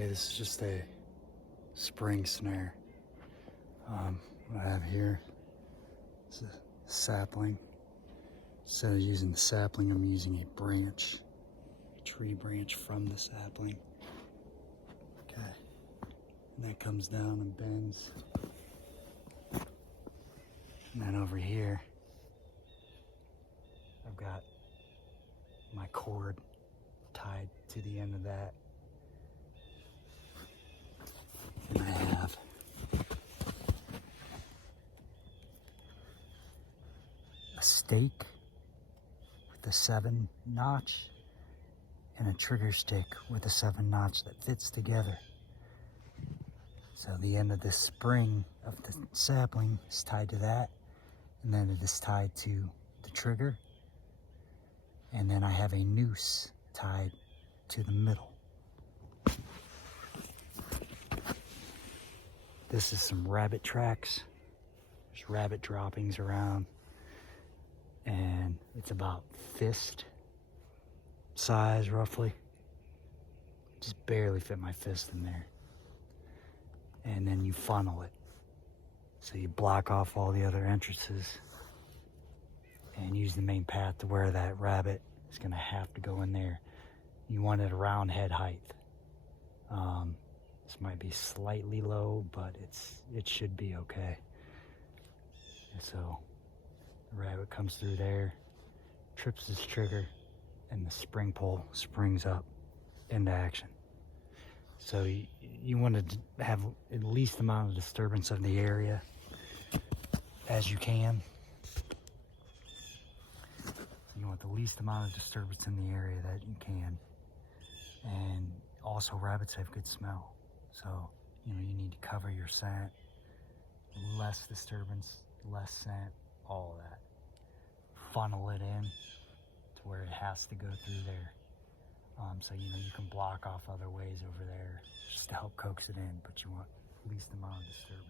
Okay, this is just a spring snare. What I have here is a sapling. Instead of using the sapling, I'm using a branch, a tree branch from the sapling. Okay, and that comes down and bends. And then over here, I've got my cord tied to the end of that. And I have a stake with a 7-notch and a trigger stick with a 7-notch that fits together. So the end of the spring of the sapling is tied to that, and then it is tied to the trigger, and then I have a noose tied to the middle. This is some rabbit tracks. There's rabbit droppings around, and it's about fist size roughly. Just barely fit my fist in there. And then you funnel it. So you block off all the other entrances and use the main path to where that rabbit is gonna have to go in there. You want it around head height. This might be slightly low, but it should be okay. And so the rabbit comes through there, trips this trigger, and the spring pole springs up into action. So you want to have at least amount of disturbance of the area as you can. You want the least amount of disturbance in the area that you can. And also rabbits have good smell. So, you need to cover your scent. Less disturbance, less scent, all of that. Funnel it in to where it has to go through there. So, you can block off other ways over there just to help coax it in, but you want least amount of disturbance.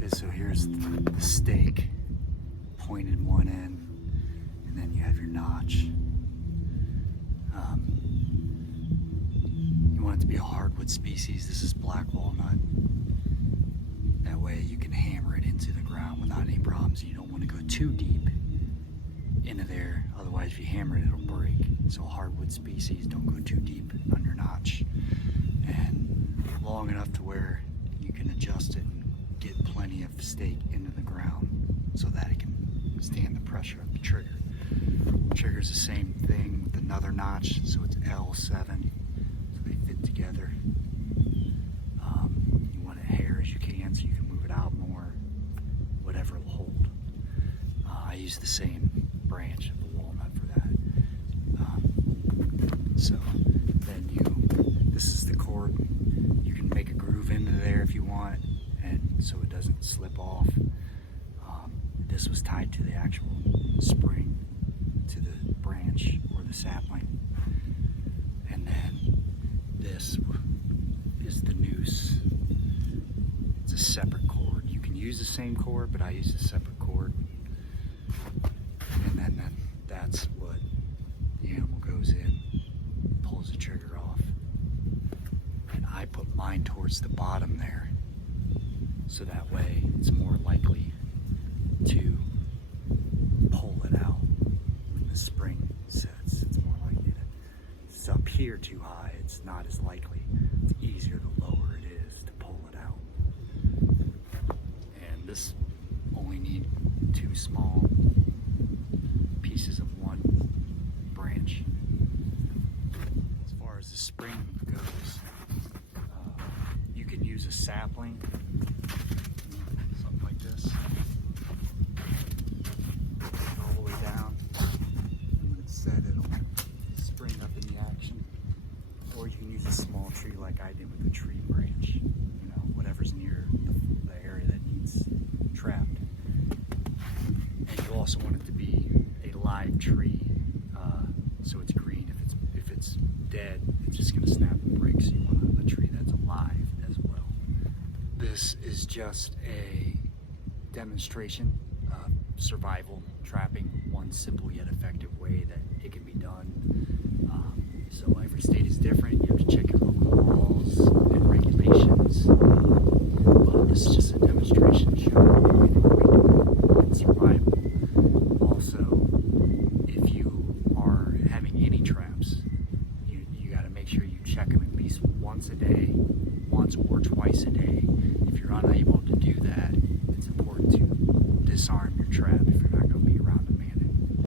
Okay, so here's the stake pointed one end, and then you have your notch. You want it to be a hardwood species. This is black walnut. That way you can hammer it into the ground without any problems. You don't want to go too deep into there, otherwise if you hammer it, it'll break. So hardwood species, don't go too deep on your notch. And long enough to where you can adjust it and get plenty of stake into the ground so that it can stand the pressure of the trigger. The trigger's the same thing with another notch, so it's L7, so they fit together. You want it hair as you can so you can move it out more, whatever will hold. I use the same branch of the walnut for that. So then this is the cord. You can make a groove into there if you want, and so it doesn't slip off. This was tied to the actual spring, to the branch or the sapling. And then this is the noose. It's a separate cord. You can use the same cord, but I use a separate cord. And then that's what the animal goes in. trigger off. And I put mine towards the bottom there, so that way it's more likely to pull it out when the spring sets. It's more likely to, if it's up here too high, it's not as likely. It's easier the lower it is to pull it out. And this only need 2 small pieces of one branch. As far as the spring goes, you can use a sapling, something like this, all the way down, and when it's set it'll spring up in the action. Or you can use a small tree like I did with the tree branch, you know, whatever's near the area that needs trapped. And you also want it to be a live tree, so it's green. If it's dead, it's just going to snap and break. So you want a tree that's alive as well. This is just a demonstration of survival trapping, one simple yet effective way that it can be done. So every state is different. You have to check your local laws and regulations. But this is just a demonstration showing the way that you can do it in survival. Also, if you are having any traps, you got to make sure you check them at least once a day, once or twice a day. If you're unable to do that, it's important to disarm your trap if you're not going to be